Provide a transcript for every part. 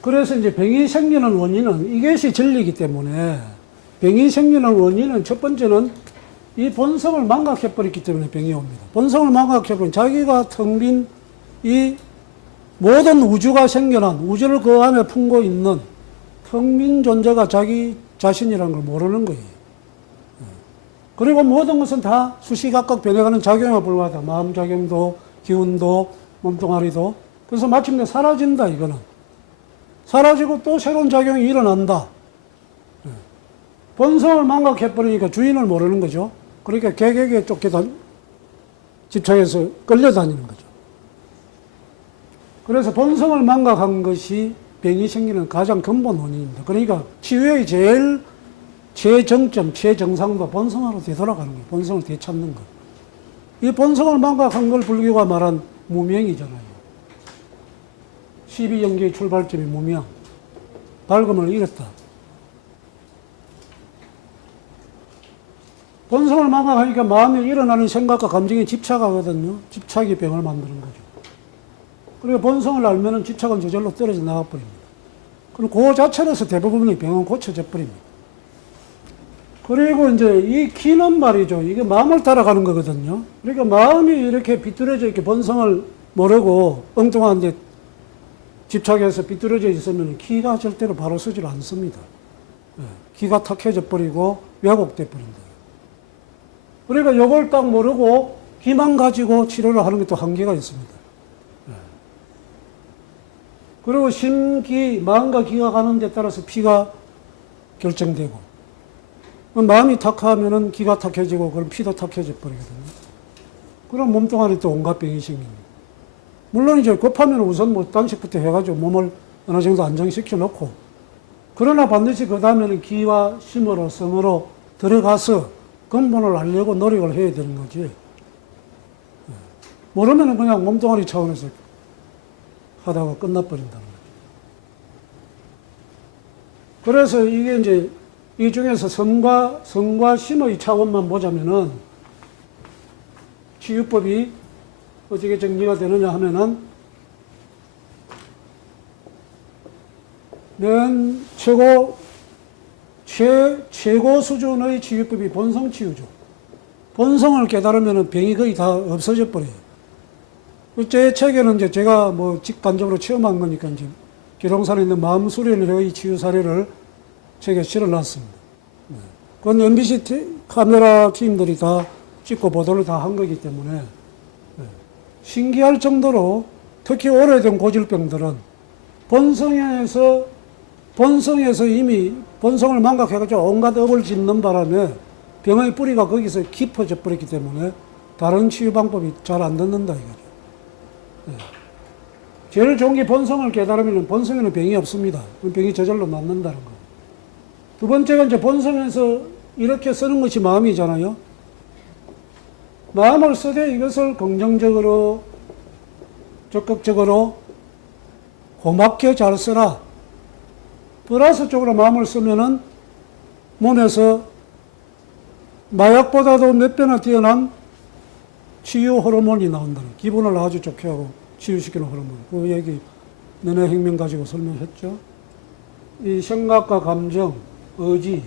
그래서 이제 병이 생기는 원인은 이것이 진리이기 때문에 병이 생기는 원인은 첫 번째는 이 본성을 망각해버렸기 때문에 병이 옵니다. 본성을 망각해버린 자기가 텅 빈 이 모든 우주가 생겨난 우주를 그 안에 품고 있는 텅 빈 존재가 자기 자신이라는 걸 모르는 거예요. 그리고 모든 것은 다 수시각각 변해가는 작용에 불과하다. 마음작용도 기운도 몸뚱아리도. 그래서 마침내 사라진다 이거는. 사라지고 또 새로운 작용이 일어난다. 본성을 망각해버리니까 주인을 모르는 거죠. 그러니까 개개개에 집착해서 끌려다니는 거죠. 그래서 본성을 망각한 것이 병이 생기는 가장 근본 원인입니다. 그러니까 치유의 제일 최정점, 최정상도 본성으로 되돌아가는 거예요. 본성을 되찾는 것. 이 본성을 망각한 걸 불교가 말한 무명이잖아요. 12영계의 출발점이 무명. 밝음을 잃었다. 본성을 망각하니까 마음에 일어나는 생각과 감정에 집착하거든요. 집착이 병을 만드는 거죠. 그리고 본성을 알면은 집착은 저절로 떨어져 나가버립니다. 그럼 그 자체로서 대부분의 병은 고쳐져 버립니다. 그리고 이제 이 기는 말이죠. 이게 마음을 따라가는 거거든요. 그러니까 마음이 이렇게 비뚤어져 이렇게 본성을 모르고 엉뚱한 데 집착해서 비뚤어져 있으면 기가 절대로 바로 서질 않습니다. 기가 탁해져 버리고 왜곡돼 버린다. 그러니까 이걸 딱 모르고 기만 가지고 치료를 하는 것도 한계가 있습니다. 그리고 심기, 마음과 기가 가는 데 따라서 피가 결정되고, 마음이 탁하면은 기가 탁해지고, 그럼 피도 탁해져 버리거든요. 그럼 몸뚱아리 또 온갖 병이 생깁니다. 물론 이제 급하면 우선 뭐 단식부터 해가지고 몸을 어느 정도 안정시켜 놓고, 그러나 반드시 그 다음에는 기와 심으로, 성으로 들어가서 근본을 알려고 노력을 해야 되는 거지. 모르면 그냥 몸뚱아리 차원에서 하다가 끝나버린다는 거죠. 그래서 이게 이제 이 중에서 성과 심의 차원만 보자면은 치유법이 어떻게 정리가 되느냐 하면은 맨 최고 수준의 치유법이 본성 치유죠. 본성을 깨달으면은 병이 거의 다 없어져 버려요. 제 책에는 이제 제가 뭐 직간접으로 체험한 거니까 이제 기룡산에 있는 마음 수련의 치유 사례를 책에 실어놨습니다. 그건 MBC 카메라 팀들이 다 찍고 보도를 다 한 거기 때문에 신기할 정도로 특히 오래된 고질병들은 본성에서 이미 본성을 망각해가지고 온갖 업을 짓는 바람에 병의 뿌리가 거기서 깊어져 버렸기 때문에 다른 치유 방법이 잘 안 듣는다 이거죠. 제일 좋은 게 본성을 깨달으면 본성에는 병이 없습니다. 병이 저절로 낫는다는 거. 두 번째가 이제 본성에서 이렇게 쓰는 것이 마음이잖아요. 마음을 쓰되 이것을 긍정적으로, 적극적으로, 고맙게 잘 써라. 플러스 쪽으로 마음을 쓰면은 몸에서 마약보다도 몇 배나 뛰어난 치유 호르몬이 나온다는, 기분을 아주 좋게 하고 치유시키는 호르몬. 그 얘기 너네 혁명 가지고 설명했죠. 이 생각과 감정, 의지,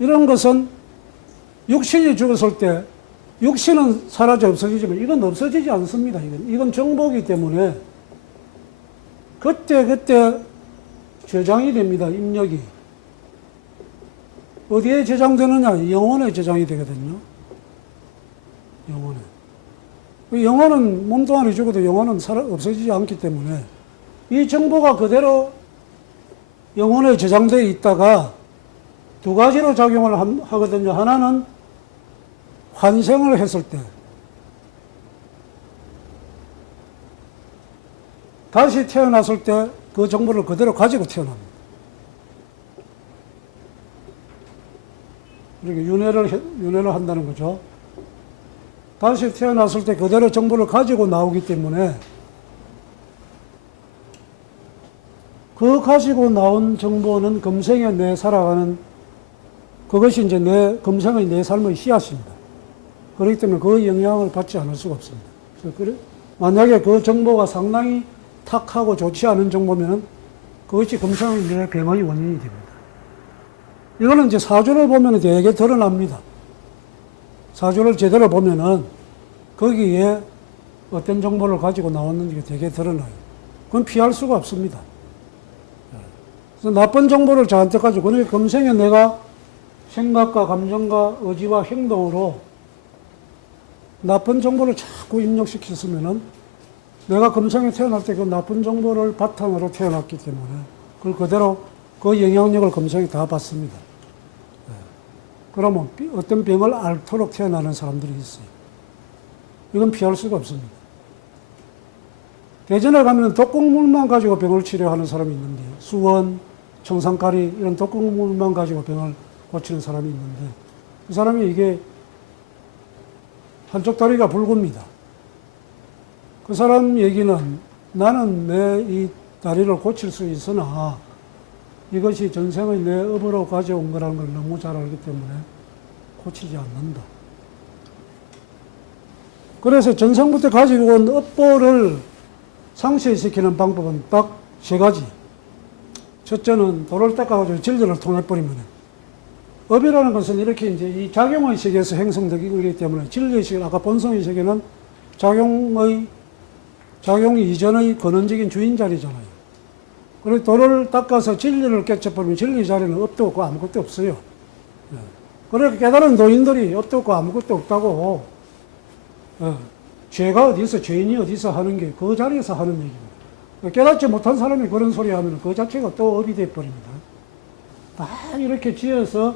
이런 것은 육신이 죽었을 때 육신은 사라져 없어지지만 이건 없어지지 않습니다. 이건 정보이기 때문에 그때 저장이 됩니다. 입력이. 어디에 저장되느냐? 영혼에 저장이 되거든요. 영혼에. 영혼은 몸뚱아리 죽어도 영혼은 없어지지 않기 때문에 이 정보가 그대로 영혼에 저장되어 있다가 두 가지로 작용을 하거든요. 하나는 환생을 했을 때 다시 태어났을 때 그 정보를 그대로 가지고 태어납니다. 이렇게 윤회를 한다는 거죠. 다시 태어났을 때 그대로 정보를 가지고 나오기 때문에 그 가지고 나온 정보는 금생에 내 살아가는 그것이 이제 금생의 내 삶의 씨앗입니다. 그렇기 때문에 그 영향을 받지 않을 수가 없습니다. 그래서 만약에 그 정보가 상당히 탁하고 좋지 않은 정보면은 그것이 금성의 내 병의 원인이 됩니다. 이거는 이제 사주를 보면 되게 드러납니다. 사주를 제대로 보면은 거기에 어떤 정보를 가지고 나왔는지가 되게 드러나요. 그건 피할 수가 없습니다. 그래서 나쁜 정보를 저한테 가지고, 그러니까 금생에 내가 생각과 감정과 의지와 행동으로 나쁜 정보를 자꾸 입력시켰으면은 내가 금생에 태어날 때 그 나쁜 정보를 바탕으로 태어났기 때문에 그걸 그대로 그 영향력을 금생에 다 받습니다. 그러면 어떤 병을 앓도록 태어나는 사람들이 있어요. 이건 피할 수가 없습니다. 대전에 가면 독극물만 가지고 병을 치료하는 사람이 있는데요. 수원, 청산가리 이런 독극물만 가지고 병을 고치는 사람이 있는데 그 사람이 이게 한쪽 다리가 붉습니다. 그 사람 얘기는 나는 내 이 다리를 고칠 수 있으나 이것이 전생의 내 업으로 가져온 거라는 걸 너무 잘 알기 때문에 고치지 않는다. 그래서 전생부터 가지고 온 업보를 상쇄시키는 방법은 딱 세 가지. 첫째는 돌을 닦아가지고 진리를 통해버리면, 업이라는 것은 이렇게 이제 이 작용의 세계에서 형성되기 때문에 진리의 세계, 아까 본성의 세계는 작용 이전의 근원적인 주인 자리잖아요. 그래서 돌을 닦아서 진리를 깨쳐버리면 진리 자리는 업도 없고 아무것도 없어요. 그러니까 깨달은 노인들이 업도 없고 아무것도 없다고, 죄가 어디서, 죄인이 어디서 하는 게 그 자리에서 하는 얘기입니다. 깨닫지 못한 사람이 그런 소리 하면 그 자체가 또 업이 돼버립니다. 다 이렇게 지어서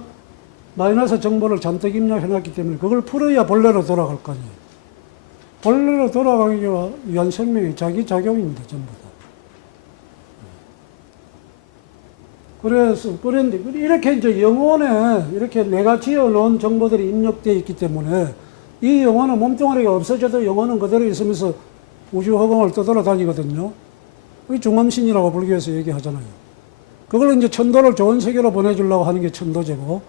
마이너스 정보를 잔뜩 입력해놨기 때문에 그걸 풀어야 본래로 돌아갈 거 아니에요. 본래로 돌아가기 위한 생명이 자기 작용입니다, 전부 다. 그런데 이렇게 이제 영혼에 이렇게 내가 지어놓은 정보들이 입력되어 있기 때문에 이 영혼은 몸뚱아리가 없어져도 영혼은 그대로 있으면서 우주 허공을 떠돌아다니거든요. 그게 중엄신이라고 불교에서 얘기하잖아요. 그걸 이제 천도를 좋은 세계로 보내주려고 하는 게 천도제고,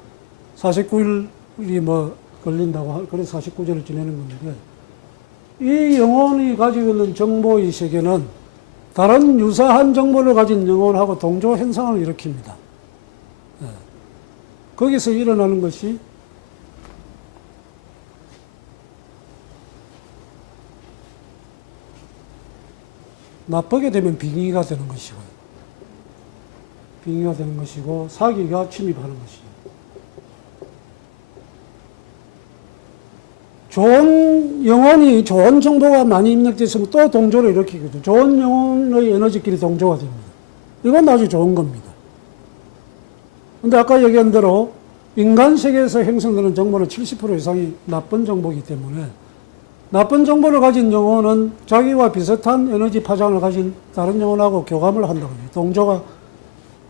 49일이 뭐 걸린다고, 그래서 49제를 지내는 건데, 이 영혼이 가지고 있는 정보의 세계는 다른 유사한 정보를 가진 영혼하고 동조 현상을 일으킵니다. 거기서 일어나는 것이 나쁘게 되면 빙의가 되는 것이고요. 빙의가 되는 것이고 사기가 침입하는 것이죠. 좋은 영혼이 좋은 정보가 많이 입력되어 있으면 또 동조를 일으키거든요. 좋은 영혼의 에너지끼리 동조가 됩니다. 이건 아주 좋은 겁니다. 근데 아까 얘기한 대로 인간 세계에서 형성되는 정보는 70% 이상이 나쁜 정보이기 때문에 나쁜 정보를 가진 영혼은 자기와 비슷한 에너지 파장을 가진 다른 영혼하고 교감을 한다고요. 동조가,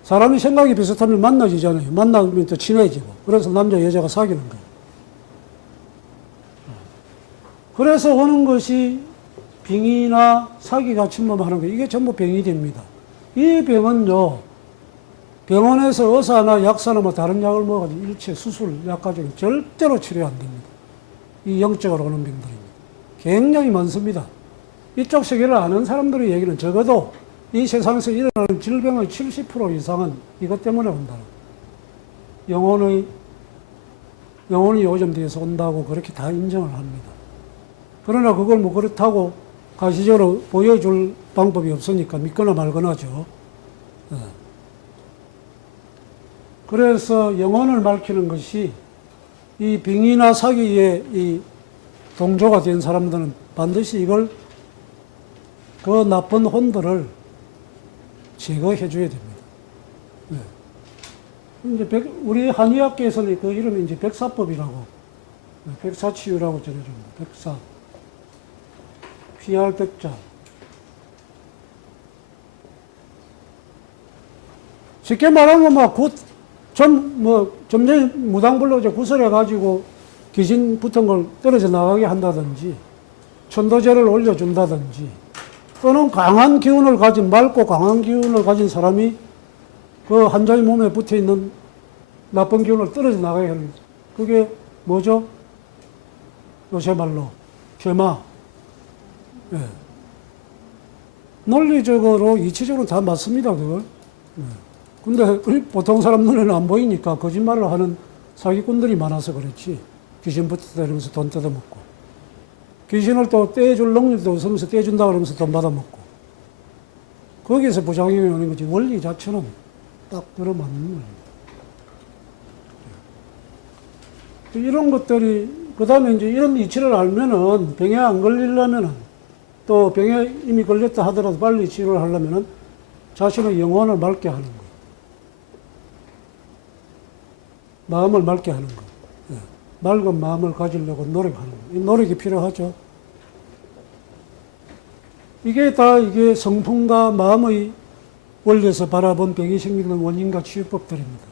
사람이 생각이 비슷하면 만나지잖아요. 만나면 또 친해지고. 그래서 남자, 여자가 사귀는 거예요. 그래서 오는 것이 빙의나 사기가 침범하는 거예요. 이게 전부 병이 됩니다. 이 병은요, 병원에서 의사나 약사나 뭐 다른 약을 먹어가지고 일체 수술, 약 가지고 절대로 치료 안 됩니다. 이 영적으로 오는 병들입니다. 굉장히 많습니다. 이쪽 세계를 아는 사람들의 얘기는 적어도 이 세상에서 일어나는 질병의 70% 이상은 이것 때문에 온다. 영혼이 요즘대에서 온다고 그렇게 다 인정을 합니다. 그러나 그걸 뭐 그렇다고 가시적으로 보여줄 방법이 없으니까 믿거나 말거나죠. 그래서 영혼을 밝히는 것이 이 빙의나 사기에 이 동조가 된 사람들은 반드시 이걸, 그 나쁜 혼들을 제거해 줘야 됩니다. 이제 우리 한의학계에서는 그 이름이 이제 백사법이라고, 백사치유라고 전해줍니다. 백사. 피할 백자. 쉽게 말하면 점점 무당불로 이제 구설해가지고 귀신 붙은 걸 떨어져 나가게 한다든지, 천도제를 올려준다든지, 또는 강한 기운을 가진, 맑고 강한 기운을 가진 사람이 그 환자의 몸에 붙어 있는 나쁜 기운을 떨어져 나가게 하는 거죠. 그게 뭐죠? 요새 말로, 퇴마. 예. 논리적으로 이치적으로 다 맞습니다, 그걸. 네. 근데 보통 사람 눈에는 안 보이니까 거짓말을 하는 사기꾼들이 많아서 그렇지. 귀신부터 때리면서 돈 뜯어먹고. 귀신을 또 떼줄 능력도 없으면서 떼준다 그러면서 돈 받아먹고. 거기에서 부작용이 오는 거지. 원리 자체는 딱 들어맞는 거예요. 이런 것들이, 그 다음에 이제 이런 이치를 알면은 병에 안 걸리려면은 또 병에 이미 걸렸다 하더라도 빨리 치료를 하려면은 자신의 영혼을 맑게 하는 거. 마음을 맑게 하는 거. 예. 맑은 마음을 가지려고 노력하는 거. 이 노력이 필요하죠. 이게 다 이게 성품과 마음의 원리에서 바라본 병이 생기는 원인과 치유법들입니다.